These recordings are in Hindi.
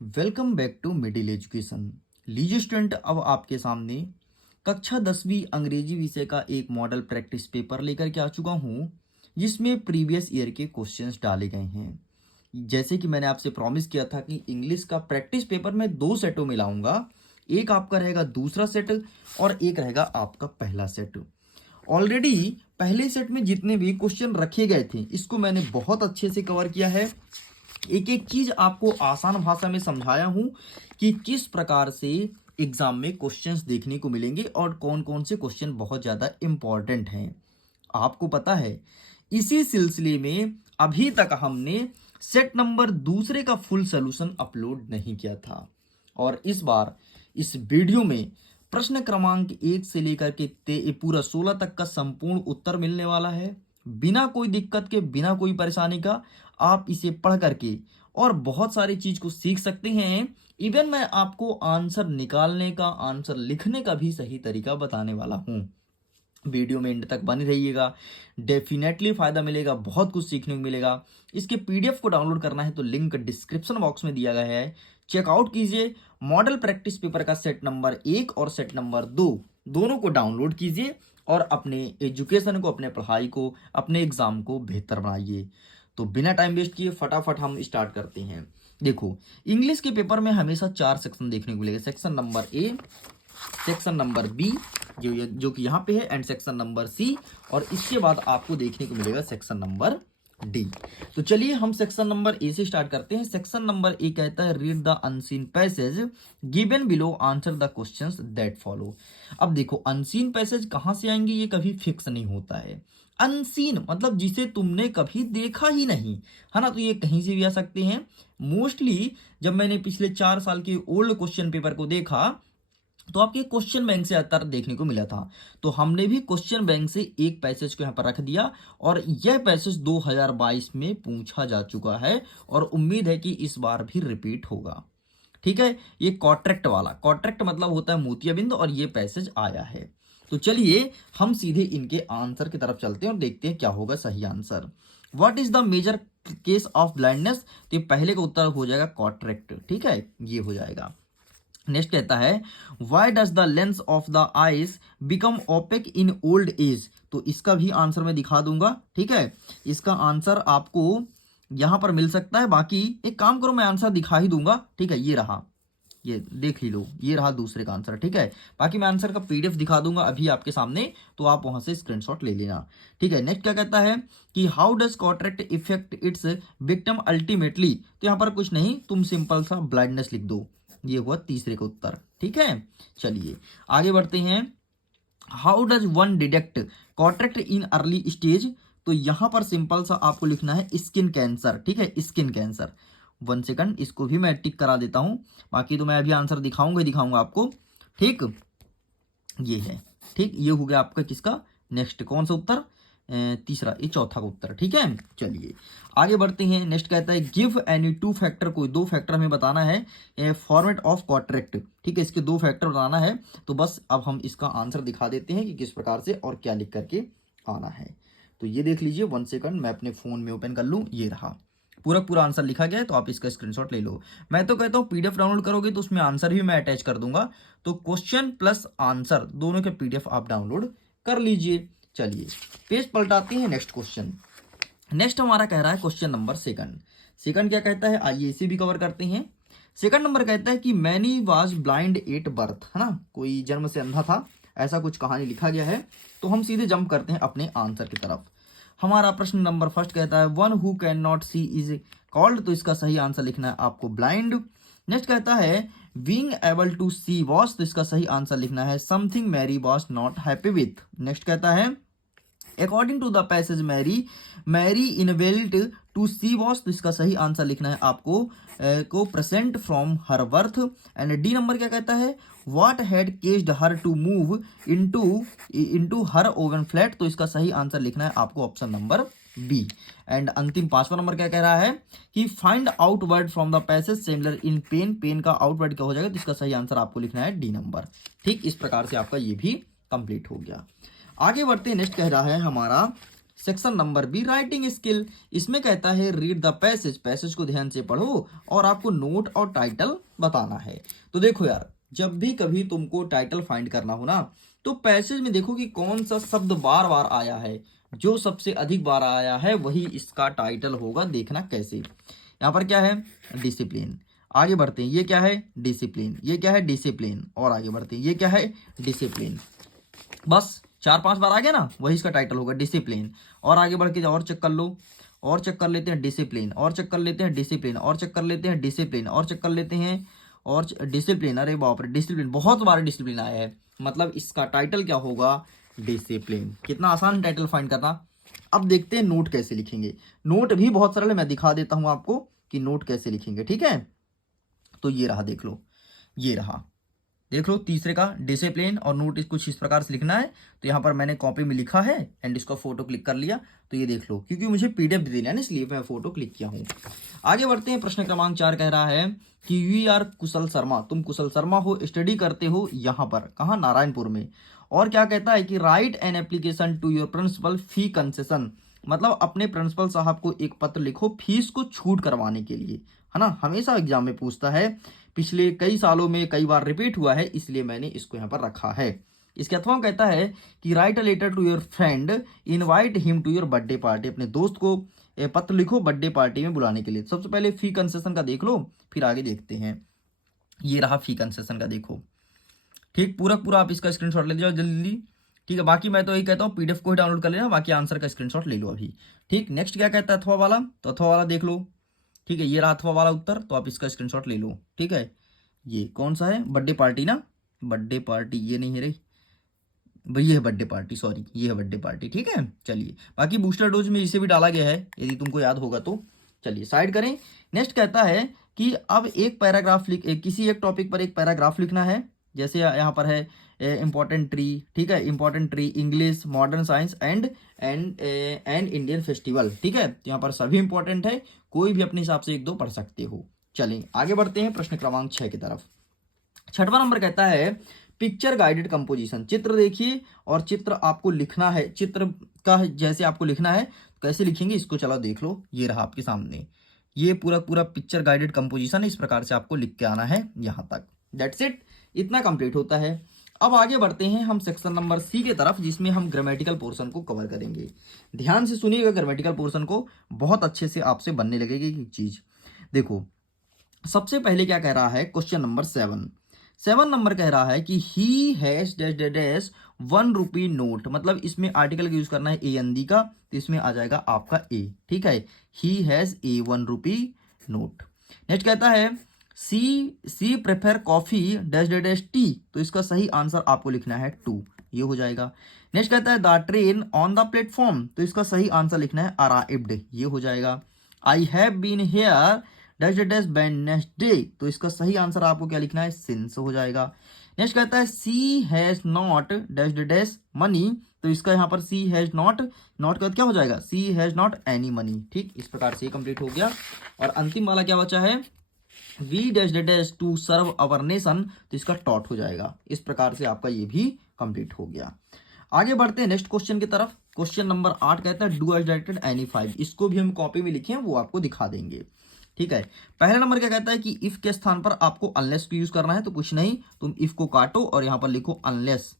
Welcome back to middle education. लीजिए स्टूडेंट, अब आपके सामने कक्षा 10वीं अंग्रेजी विषय का एक मॉडल प्रैक्टिस पेपर लेकर के आ चुका हूँ, जिसमें प्रीवियस ईयर के क्वेश्चंस डाले गए हैं। जैसे कि मैंने आपसे प्रॉमिस किया था कि इंग्लिश का प्रैक्टिस पेपर मैं दो सेटों में लाऊंगा। एक आपका रहेगा दूसरा सेट और एक रहेगा आपका पहला सेट। ऑलरेडी पहले सेट में जितने भी क्वेश्चन रखे गए थे, इसको मैंने बहुत अच्छे से कवर किया है। एक एक चीज आपको आसान भाषा में समझाया हूं कि किस प्रकार से एग्जाम में क्वेश्चंस देखने को मिलेंगे और कौन कौन से क्वेश्चन बहुत ज्यादा इंपॉर्टेंट हैं। आपको पता है, इसी सिलसिले में अभी तक हमने सेट नंबर दूसरे का फुल सोल्यूशन अपलोड नहीं किया था, और इस बार इस वीडियो में प्रश्न क्रमांक 1 से लेकर के पूरा 16 तक का संपूर्ण उत्तर मिलने वाला है। बिना कोई दिक्कत के, बिना कोई परेशानी का आप इसे पढ़ करके और बहुत सारी चीज को सीख सकते हैं। इवन मैं आपको आंसर निकालने का, आंसर लिखने का भी सही तरीका बताने वाला हूं। वीडियो में एंड तक बने रहिएगा, डेफिनेटली फायदा मिलेगा, बहुत कुछ सीखने को मिलेगा। इसके पीडीएफ को डाउनलोड करना है तो लिंक डिस्क्रिप्शन बॉक्स में दिया गया है, चेकआउट कीजिए। मॉडल प्रैक्टिस पेपर का सेट नंबर 1 और सेट नंबर 2 दोनों को डाउनलोड कीजिए और अपने एजुकेशन को, अपने पढ़ाई को, अपने एग्जाम को बेहतर बनाइए। तो बिना टाइम वेस्ट किए फटाफट हम स्टार्ट करते हैं। देखो, इंग्लिश के पेपर में हमेशा 4 सेक्शन देखने को मिलेगा। Section number A, section number B जो कि यहाँ पे है, एंड सेक्शन नंबर सी, और इसके बाद आपको देखने को मिलेगा सेक्शन नंबर डी। तो चलिए हम सेक्शन नंबर ए से स्टार्ट करते हैं। सेक्शन नंबर ए कहता है read the unseen passage given below, answer the questions that follow. अब देखो, अनसीन पैसेज कहां से आएंगे ये कभी फिक्स नहीं होता है। अनसीन मतलब जिसे तुमने कभी देखा ही नहीं, है ना, तो ये कहीं से भी आ सकते हैं। मोस्टली जब मैंने पिछले 4 साल के ओल्ड क्वेश्चन पेपर को देखा तो आपके क्वेश्चन बैंक से उत्तर देखने को मिला था। तो हमने भी क्वेश्चन बैंक से एक पैसेज को यहाँ पर रख दिया, और यह पैसेज 2022 में पूछा जा चुका है और उम्मीद है कि इस बार भी रिपीट होगा। ठीक है, ये कॉन्ट्रैक्ट वाला, कॉन्ट्रैक्ट मतलब होता है मोतियाबिंद, और ये पैसेज आया है। तो चलिए हम सीधे इनके आंसर की तरफ चलते हैं और देखते हैं क्या होगा सही answer. What is the major case of blindness? तो पहले का उत्तर हो जाएगा कॉन्ट्रैक्ट। ठीक है, ये हो जाएगा। नेक्स्ट कहता है why does the lens of the eyes become opaque in old age? तो इसका भी आंसर मैं दिखा दूंगा। ठीक है, इसका आंसर आपको यहां पर मिल सकता है। बाकी एक काम करो, मैं आंसर दिखा ही दूंगा। ठीक है, ये रहा, ये देख ही लो, ये रहा दूसरे का आंसर। ठीक है, बाकी मैं आंसर का पीडीएफ दिखा दूंगा अभी आपके सामने, तो आप वहां से स्क्रीनशॉट ले लेना। ठीक है, नेक्स्ट क्या कहता है कि how does contract effect it's victim ultimately? तो यहां पर कुछ नहीं, तुम सिंपल सा ब्लाइंडनेस लिख दो। ये हुआ तीसरे का उत्तर। ठीक है, चलिए आगे बढ़ते हैं। How does one detect contract in early stage? तो यहां पर सिंपल सा आपको लिखना है स्किन कैंसर। ठीक है, स्किन कैंसर। 1 सेकंड, इसको भी मैं टिक करा देता हूं, बाकी तो मैं अभी आंसर दिखाऊंगा दिखाऊंगा आपको। ठीक, ये है। ठीक, ये हो गया आपका किसका, नेक्स्ट कौन सा उत्तर, तीसरा, ये चौथा का उत्तर। ठीक है, चलिए आगे बढ़ते हैं। नेक्स्ट कहता है गिव एनी 2 फैक्टर, कोई 2 फैक्टर हमें बताना है फॉर्मेट ऑफ कॉन्ट्रैक्ट। ठीक है, इसके 2 फैक्टर बताना है। तो बस अब हम इसका आंसर दिखा देते हैं कि किस प्रकार से और क्या लिख करके आना है। तो ये देख लीजिए, 1 सेकंड, मैं अपने फोन में ओपन कर लूँ। ये रहा, पूरा पूरा आंसर लिखा गया है, तो आप इसका स्क्रीनशॉट ले लो। मैं तो कहता हूँ पीडीएफ डाउनलोड करोगे तो उसमें आंसर भी मैं अटैच कर दूंगा, तो क्वेश्चन प्लस आंसर दोनों के पीडीएफ आप डाउनलोड कर लीजिए। चलिए पेज पलटाते हैं। नेक्स्ट क्वेश्चन, नेक्स्ट हमारा कह रहा है क्वेश्चन नंबर सेकंड। सेकंड क्या कहता है, आइए इसे भी कवर करते हैं। सेकंड नंबर कहता है कि many was blind at birth, है ना, कोई जन्म से अंधा था, ऐसा कुछ कहानी लिखा गया है। तो हम सीधे जंप करते हैं अपने आंसर की तरफ। हमारा प्रश्न नंबर फर्स्ट कहता है one who can not see is called, तो इसका सही आंसर लिखना है आपको ब्लाइंड। नेक्स्ट कहता है being able to see was, तो इसका सही आंसर लिखना है something Mary was not happy with. Next कहता है according to the passage Mary इनवेल्ट टू सी वॉस, तो इसका सही आंसर लिखना है आपको को present from her birth. And D number क्या कहता है what had caused her to move into her own flat, तो इसका सही आंसर लिखना है आपको ऑप्शन नंबर बी। एंड अंतिम 5वां नंबर क्या कह रहा है कि find out word from the passage similar in pen, pen का आउट वर्ड क्या हो जाएगा, तो इसका सही आंसर आपको लिखना है डी नंबर। ठीक, इस प्रकार से आपका ये भी कंप्लीट हो गया। आगे बढ़ते हैं। नेक्स्ट कह रहा है हमारा section number be writing skill, इसमें कहता है रीड द पैसेज, पैसेज को ध्यान से पढ़ो और आपको नोट और टाइटल बताना है। तो देखो यार, जब भी कभी तुमको टाइटल फाइंड करना हो ना, तो पैसेज में देखो कि कौन सा शब्द बार बार आया है, जो सबसे अधिक बार आया है वही इसका टाइटल होगा। देखना कैसे, यहाँ पर क्या है, डिसिप्लिन। आगे बढ़ते हैं, ये क्या है, डिसिप्लिन, ये क्या है, डिसिप्लिन, और आगे बढ़ते हैं, ये क्या है, डिसिप्लिन। बस 4-5 बार आ गया ना, वही इसका टाइटल होगा, डिसिप्लिन। और आगे बढ़ के और चेक कर लो, और चेक कर लेते हैं डिसिप्लिन, और चेक कर लेते हैं डिसिप्लिन, और चेक कर लेते हैं डिसिप्लिन, और चेक कर लेते हैं और डिसिप्लिन। अरे बाप रे, डिसिप्लिन, बहुत बार डिसिप्लिन आया है, मतलब इसका टाइटल क्या होगा, डिसिप्लिन। कितना आसान टाइटल फाइंड करना। अब देखते हैं नोट कैसे लिखेंगे। नोट भी बहुत सरल है, मैं दिखा देता हूं आपको कि नोट कैसे लिखेंगे, ठीक है। तो ये रहा, देख लो, ये रहा, देख लो, तीसरे का डिसिप्लिन और नोट कुछ इस प्रकार से लिखना है। तो यहाँ पर मैंने कॉपी में लिखा है एंड इसको फोटो क्लिक कर लिया। तो ये देख लो, क्योंकि मुझे पीडीएफ दे देना है ना, इसलिए मैं फोटो क्लिक किया हूँ। आगे बढ़ते हैं, प्रश्न क्रमांक 4 कह रहा है कि वी आर कुशल शर्मा, तुम कुशल शर्मा हो, स्टडी करते हो यहाँ पर, कहाँ, नारायणपुर में। और क्या कहता है कि write an application to your principal fee concession, मतलब अपने प्रिंसिपल साहब को एक पत्र लिखो फीस को छूट करवाने के लिए, है ना। हमेशा एग्जाम में पूछता है, पिछले कई सालों में कई बार रिपीट हुआ है, इसलिए मैंने इसको यहाँ पर रखा है। इसके अथवा कहता है कि write a letter to your friend, invite him to your birthday party, अपने दोस्त को पत्र लिखो बर्थडे पार्टी में बुलाने के लिए। सबसे पहले फी कंसेशन का देख लो, फिर आगे देखते हैं। ये रहा फी कंसेशन का, देखो ठीक, पूरा पूरा आप इसका स्क्रीनशॉट ले जाओ जल्दी, ठीक है। बाकी मैं तो यही कहता हूँ पीडीएफ को ही डाउनलोड कर लेना, बाकी आंसर का स्क्रीनशॉट ले लो अभी, ठीक। नेक्स्ट क्या कहता है अथवा वाला, तो अथवा वाला देख लो, ठीक है। ये रहा अथवा वाला उत्तर, तो आप इसका स्क्रीनशॉट ले लो, ठीक है। ये कौन सा है, बर्थडे पार्टी ना, बर्थडे पार्टी, ये नहीं है रे भाई, ये है बर्थडे पार्टी, सॉरी, ये है बर्थडे पार्टी, ठीक है। चलिए, बाकी बूस्टर डोज में इसे भी डाला गया है, यदि तुमको याद होगा तो। चलिए साइड करें। नेक्स्ट कहता है कि अब एक पैराग्राफ किसी एक टॉपिक पर एक पैराग्राफ लिखना है। जैसे यहाँ पर है इंपॉर्टेंट ट्री, ठीक है, important tree, English, modern science and Indian festival, ठीक है। तो यहाँ पर सभी इंपॉर्टेंट है, कोई भी अपने हिसाब से एक दो पढ़ सकते हो। चलिए आगे बढ़ते हैं प्रश्न क्रमांक 6 की तरफ। 6वां नंबर कहता है पिक्चर गाइडेड कंपोजिशन, चित्र देखिए और चित्र आपको लिखना है, चित्र का जैसे आपको लिखना है, कैसे लिखेंगे इसको चलो देख लो। ये रहा आपके सामने, ये पूरा पूरा पिक्चर गाइडेड कंपोजिशन है, इस प्रकार से आपको लिख के आना है यहाँ तक। दैट्स इट, इतना कंप्लीट होता है। अब आगे बढ़ते हैं हम सेक्शन नंबर सी के तरफ, जिसमें हम ग्रामेटिकल पोर्शन को कवर करेंगे। ध्यान से सुनिएगा, ग्रामेटिकल पोर्शन को बहुत अच्छे से आपसे बनने लगेगी एक चीज। देखो सबसे पहले क्या कह रहा है, क्वेश्चन नंबर 7 नंबर कह रहा है कि he has dash dash dash 1 rupee note, मतलब इसमें आर्टिकल का यूज करना है ए एन डी का, तो इसमें आ जाएगा आपका ए, ठीक है। He has a 1 rupee note. Next कहता है she prefer coffee dash dash dash tea, तो इसका सही आंसर आपको लिखना है 2, ये हो जाएगा। नेक्स्ट कहता है the train on the platform, तो इसका सही आंसर लिखना है अराइव्ड, ये हो जाएगा। I have been here dash dash Wednesday, तो इसका सही आंसर आपको क्या लिखना है, सिंस हो जाएगा। नेक्स्ट कहता है she has not dash dash money, तो इसका यहाँ पर सी हैज नॉट का क्या हो जाएगा, सी हैज नॉट एनी मनी, ठीक। इस प्रकार से कंप्लीट हो गया। और अंतिम वाला क्या बचा है, we dash dash to serve our nation, तो इसका टॉट हो जाएगा। इस प्रकार से आपका ये भी कंप्लीट हो गया। आगे बढ़ते हैं नेक्स्ट क्वेश्चन की तरफ। क्वेश्चन नंबर 8 कहता है डू एज डायरेक्टेड एनी 5, इसको भी हम कॉपी में लिखे हैं, वो आपको दिखा देंगे, ठीक है। पहला नंबर क्या कहता है कि इफ के स्थान पर आपको अनलेस को यूज करना है, तो कुछ नहीं, तुम इफ को काटो और यहां पर लिखो अनलेस,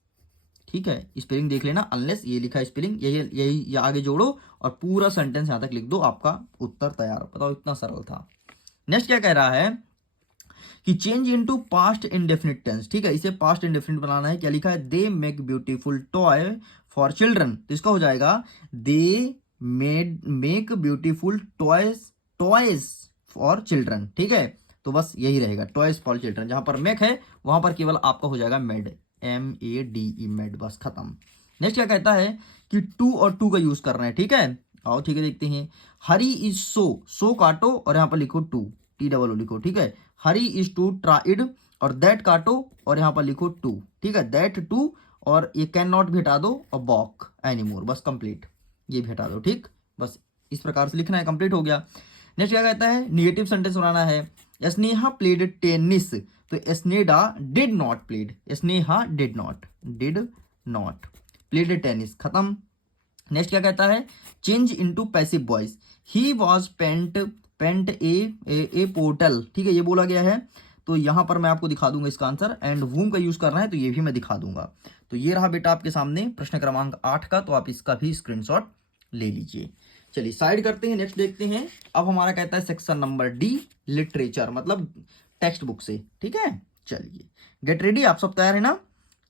ठीक है। स्पेलिंग देख लेना, अनलेस ये लिखा है स्पेलिंग, यही आगे जोड़ो और पूरा सेंटेंस यहां तक लिख दो, आपका उत्तर तैयार। बताओ इतना सरल था। नेक्स्ट क्या कह रहा है कि change into past indefinite tense, ठीक है, इसे पास्ट इंडेफिनिट बनाना है। क्या लिखा है, they make beautiful toy for children, तो इसका हो जाएगा they make beautiful toys for children, ठीक है। तो बस यही रहेगा, टॉयज फॉर चिल्ड्रन, जहां पर मेक है वहां पर केवल आपका हो जाएगा मेड, MEDE मेड, बस खत्म। नेक्स्ट क्या कहता है कि टू और टू का यूज करना है, ठीक है। आओ ठीक है देखते हैं। हरी इज सो काटो और यहां पर लिखो टू, TOO लिखो, ठीक है। हरी इज टू ट्राइड और दैट काटो और यहां पर लिखो टू, ठीक है, दैट टू, और ये कैन नॉट भी हटा दो और वॉक एनीमोर, बस कंप्लीट, ये भी हटा दो, ठीक। बस इस प्रकार से लिखना है, कंप्लीट हो गया। नेक्स्ट क्या कहता है, निगेटिव सेंटेंस बनाना है। स्नेहा प्लेड टेनिस, तो Sneha did not played, Sneha did not played tennis, खत्म। नेक्स्ट क्या कहता है, change into passive voice, he was paint a portal, ठीक है, ये बोला गया है। तो यहां पर मैं आपको दिखा दूंगा इसका आंसर, एंड वूम का यूज करना है तो ये भी मैं दिखा दूंगा। तो ये रहा बेटा आपके सामने प्रश्न क्रमांक 8 का, तो आप इसका भी स्क्रीनशॉट ले लीजिए। चलिए साइड करते हैं, नेक्स्ट देखते हैं। अब हमारा कहता है सेक्शन नंबर डी, लिटरेचर, मतलब टेक्स्ट बुक से, ठीक है। चलिए गेट रेडी, आप सब तैयार है ना।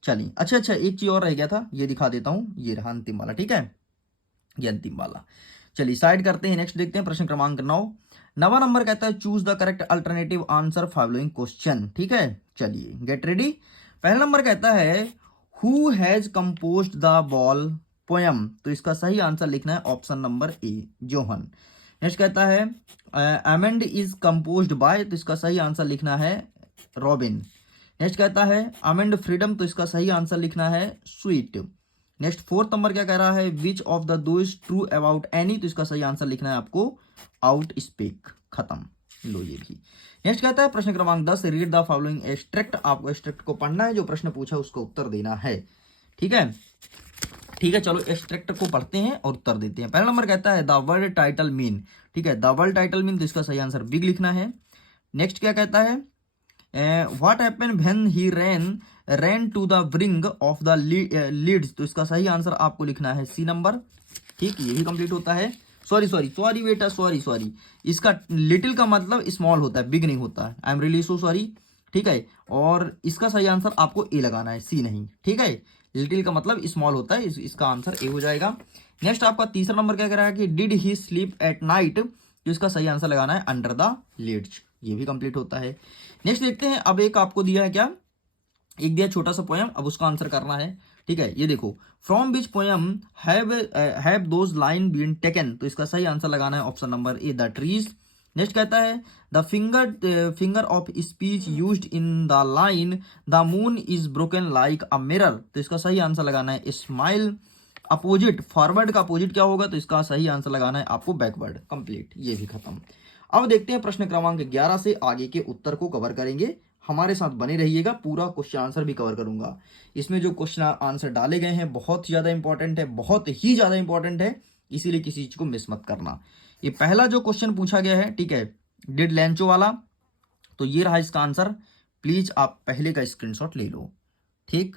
चलिए अच्छा, एक चीज और रह गया था, ये दिखा देता हूं, ये रहा अंतिम वाला, ठीक है, ये अंतिम वाला। चलिए साइड करते हैं, नेक्स्ट देखते हैं प्रश्न क्रमांक 9। नवा नंबर कहता है choose the correct alternative answer following question, ठीक है। चलिए गेट रेडी। पहला नंबर कहता है who has composed the ball poem, तो इसका सही आंसर लिखना है ऑप्शन नंबर ए, जोहन। नेक्स्ट कहता है एमेंड इज कंपोज्ड बाय, तो इसका सही आंसर लिखना है रॉबिन। नेक्स्ट कहता है अमेंड फ्रीडम, तो इसका सही आंसर लिखना है स्वीट। नेक्स्ट फोर्थ नंबर क्या कह रहा है, विच ऑफ द दो इज ट्रू अबाउट एनी, तो इसका सही आंसर लिखना है आपको आउट स्पीक, खत्म। लो ये भी। नेक्स्ट कहता है प्रश्न क्रमांक 10, रीड द फॉलोइंग एक्सट्रैक्ट, आपको एक्सट्रैक्ट को पढ़ना है, जो प्रश्न पूछा उसका उत्तर देना है, ठीक है। ठीक है, चलो एक्सट्रैक्ट को पढ़ते हैं और उत्तर देते हैं। पहला नंबर कहता है द वर्ड टाइटल मीन, ठीक है, द वर्ड टाइटल मीन, तो इसका सही आंसर बिग लिखना है। नेक्स्ट क्या कहता है what happen when he ran to the bring of the leads, तो इसका सही आंसर आपको लिखना है सी नंबर, ठीक, ये भी कंप्लीट होता है। सॉरी बेटा, सॉरी, इसका लिटिल का मतलब स्मॉल होता है, बिग नहीं होता है, I am really so sorry, ठीक है। और इसका सही आंसर आपको ए लगाना है, सी नहीं, ठीक है। लिटिल का मतलब स्मॉल होता है, इसका आंसर ए हो जाएगा। नेक्स्ट आपका तीसरा नंबर क्या कह रहा है कि did he sleep at night, तो इसका सही आंसर लगाना है अंडर द लीड्स, ये भी कंप्लीट होता है। नेक्स्ट देखते हैं, अब एक आपको दिया है क्या, एक दिया छोटा सा पोयम, अब उसका आंसर करना है, ठीक है। ये देखो, from which poem have those line been taken, तो इसका सही आंसर लगाना है option number A, the trees. Next कहता है the finger of speech used in the line the moon is broken like a mirror, तो इसका सही आंसर लगाना है स्माइल। अपोजिट, फॉरवर्ड का अपोजिट क्या होगा, तो इसका सही आंसर लगाना है आपको बैकवर्ड, कंप्लीट, ये भी खत्म। अब देखते हैं प्रश्न क्रमांक 11 से आगे के उत्तर को कवर करेंगे, हमारे साथ बने रहिएगा, पूरा क्वेश्चन आंसर भी कवर करूंगा। इसमें जो क्वेश्चन आंसर डाले गए हैं बहुत ही ज्यादा इंपॉर्टेंट है, बहुत ही ज्यादा इंपॉर्टेंट है, इसीलिए किसी चीज को मिस मत करना। ये पहला जो क्वेश्चन पूछा गया है, ठीक है, डिड लैंचो वाला, तो ये रहा इसका आंसर, प्लीज आप पहले का स्क्रीनशॉट ले लो, ठीक।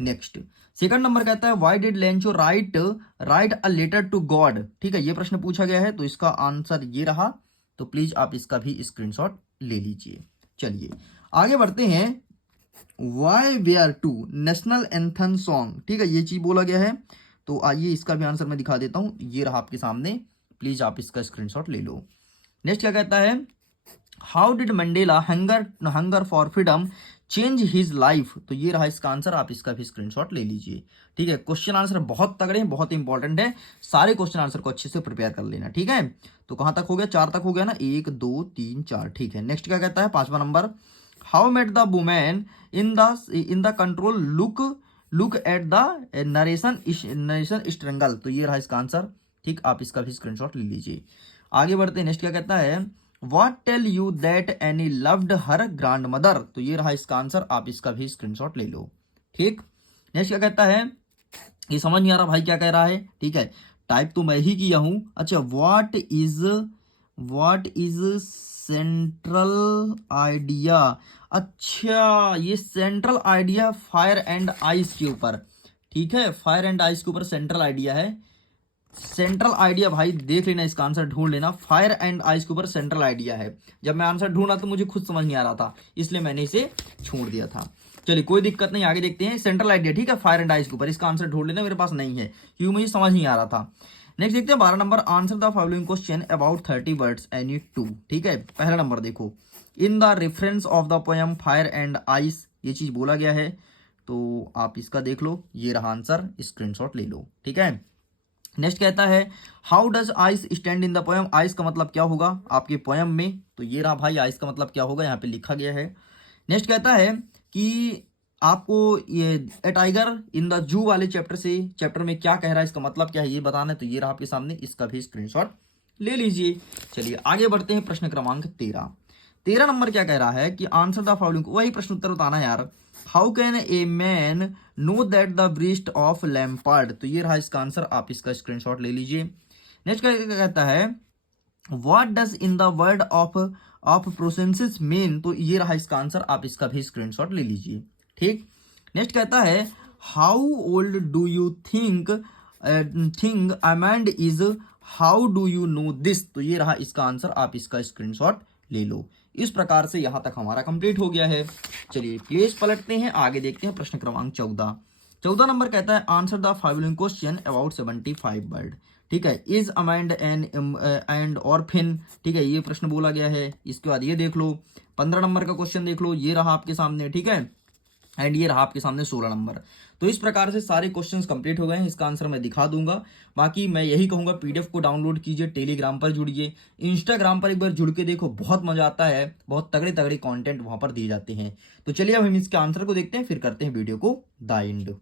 नेक्स्ट सेकंड नंबर कहता है why did Lencho write a letter to God, ठीक है, ये प्रश्न पूछा गया है, तो इसका आंसर ये रहा, तो प्लीज आप इसका भी स्क्रीनशॉट ले लीजिए। चलिए आगे बढ़ते हैं, why were two national anthem song, ठीक है, ये चीज बोला गया है, तो आइए इसका भी आंसर मैं दिखा देता हूं, ये रहा आपके सामने, प्लीज आप इसका स्क्रीनशॉट ले लो। नेक्स्ट क्या कहता है how did Mandela hunger for freedom change his life, तो ये रहा इसका आंसर, आप इसका भी स्क्रीनशॉट ले लीजिए, ठीक है। क्वेश्चन आंसर बहुत तगड़े हैं, बहुत इंपॉर्टेंट है, सारे क्वेश्चन आंसर को अच्छे से प्रिपेयर कर लेना, ठीक है। तो कहां तक हो गया, 4 तक हो गया ना, 1 2 3 4, ठीक है। नेक्स्ट क्या कहता है पांचवा नंबर, how met the women in the control look at the narration struggle, तो ये रहा इसका आंसर, ठीक, आप इसका भी स्क्रीनशॉट ले लीजिए। आगे बढ़ते हैं, नेक्स्ट क्या कहता है What tell you that Annie loved her grandmother, तो ये रहा इसका आंसर, आप इसका भी स्क्रीनशॉट ले लो, ठीक। नेक्स्ट क्या कहता है, ये समझ नहीं आ रहा भाई क्या कह रहा है, ठीक है, टाइप तो मैं ही किया हूं। अच्छा, व्हाट इज सेंट्रल आइडिया, अच्छा ये central idea fire and ice के ऊपर, ठीक है, फायर एंड आइस के ऊपर सेंट्रल आइडिया है। सेंट्रल आइडिया भाई देख लेना, इसका आंसर ढूंढ लेना, फायर एंड आइस के ऊपर सेंट्रल आइडिया है। जब मैं आंसर ढूंढा तो मुझे खुद समझ नहीं आ रहा था, इसलिए मैंने इसे छोड़ दिया था। चलिए कोई दिक्कत नहीं, आगे देखते हैं, सेंट्रल आइडिया, ठीक है, फायर एंड आइस के ऊपर, इसका आंसर ढूंढ लेना, मेरे पास नहीं है क्योंकि मुझे समझ नहीं आ रहा था। नेक्स्ट देखते हैं 12 number, answer the following question about 30 words any two, ठीक है। पहला नंबर देखो, in the reference of the poem fire and ice, ये चीज बोला गया है, तो आप इसका देख लो, ये रहा आंसर, स्क्रीनशॉट ले लो, ठीक है। नेक्स्ट कहता है how does ice stand in the poem, ice का मतलब क्या होगा आपके पोयम में, तो ये रहा भाई, आइस का मतलब क्या होगा, यहाँ पे लिखा गया है। नेक्स्ट कहता है कि आपको ये ए टाइगर इन द जू वाले चैप्टर में क्या कह रहा है, इसका मतलब क्या है ये बताना है, तो ये रहा आपके सामने, इसका भी स्क्रीनशॉट ले लीजिए। चलिए आगे बढ़ते हैं, प्रश्न क्रमांक 13। 13 नंबर क्या कह रहा है कि आंसर द फॉलोइंग, वही प्रश्न उत्तर बताना है यार। How can a man know that the breast of Lampard, तो ये रहा इसका आंसर, आप इसका स्क्रीनशॉट ले लीजिए। नेक्स्ट क्या कहता है, what does in the word of प्रोसेंसिस मीन, तो ये रहा इसका आंसर, आप इसका भी स्क्रीनशॉट ले लीजिए। ठीक। नेक्स्ट कहता है, how old do you think amend is, how do you know this, तो ये रहा इसका आंसर, आप इसका स्क्रीनशॉट ले लो। इस प्रकार से यहां तक हमारा कंप्लीट हो गया है। चलिए पेज पलटते हैं, आगे देखते हैं प्रश्न क्रमांक 14। 14 नंबर कहता है, answer the following question about 75 word. ठीक है, इज अमाइंड एंड ऑर्फिन, ठीक है, ये प्रश्न बोला गया है। इसके बाद ये देख लो 15 नंबर का क्वेश्चन देख लो, ये रहा आपके सामने। ठीक है, एंड ये रहा आपके सामने 16 नंबर। तो इस प्रकार से सारे क्वेश्चंस कंप्लीट हो गए हैं, इसका आंसर मैं दिखा दूंगा। बाकी मैं यही कहूंगा, पीडीएफ को डाउनलोड कीजिए, टेलीग्राम पर जुड़िए, इंस्टाग्राम पर एक बार जुड़ के देखो, बहुत मजा आता है, बहुत तगड़े तगड़े कंटेंट वहां पर दिए जाते हैं। तो चलिए अब हम इसके आंसर को देखते हैं, फिर करते हैं वीडियो को द एंड।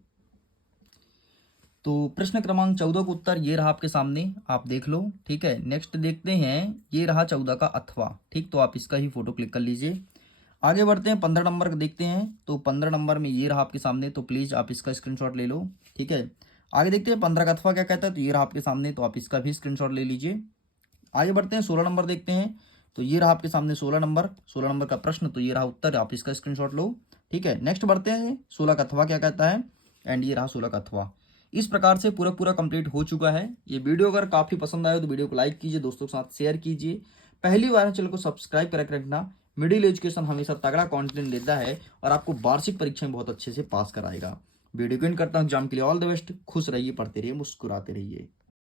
तो प्रश्न क्रमांक 14 का उत्तर ये रहा आपके सामने, आप देख लो। ठीक है, नेक्स्ट देखते हैं, ये रहा 14 का अथवा। ठीक, तो आप इसका ही फोटो क्लिक कर लीजिए। आगे बढ़ते हैं, 15 नंबर देखते हैं। तो 15 नंबर में ये रहा आपके सामने, तो प्लीज आप इसका स्क्रीनशॉट ले लो। ठीक है, आगे देखते हैं 15 का अथवा क्या कहता है, तो ये रहा आपके सामने, तो आप इसका भी स्क्रीनशॉट ले लीजिए। आगे बढ़ते हैं, 16 नंबर देखते हैं। तो ये रहा आपके सामने 16 नंबर का प्रश्न, तो ये रहा उत्तर, आप इसका स्क्रीनशॉट लो। ठीक है, नेक्स्ट बढ़ते हैं, 16 का अथवा क्या कहता है, एंड ये रहा 16 का अथवा। इस प्रकार से पूरा पूरा कंप्लीट हो चुका है। ये वीडियो अगर काफी पसंद आए तो वीडियो को लाइक कीजिए, दोस्तों के साथ शेयर कीजिए। पहली बार चैनल को सब्सक्राइब करके रखना। मिडिल एजुकेशन हमेशा तगड़ा कंटेंट देता है और आपको वार्षिक परीक्षा में बहुत अच्छे से पास कराएगा। वीडियो को एंड करता हूं, एग्जाम के लिए ऑल द बेस्ट। खुश रहिए, पढ़ते रहिए, मुस्कुराते रहिए।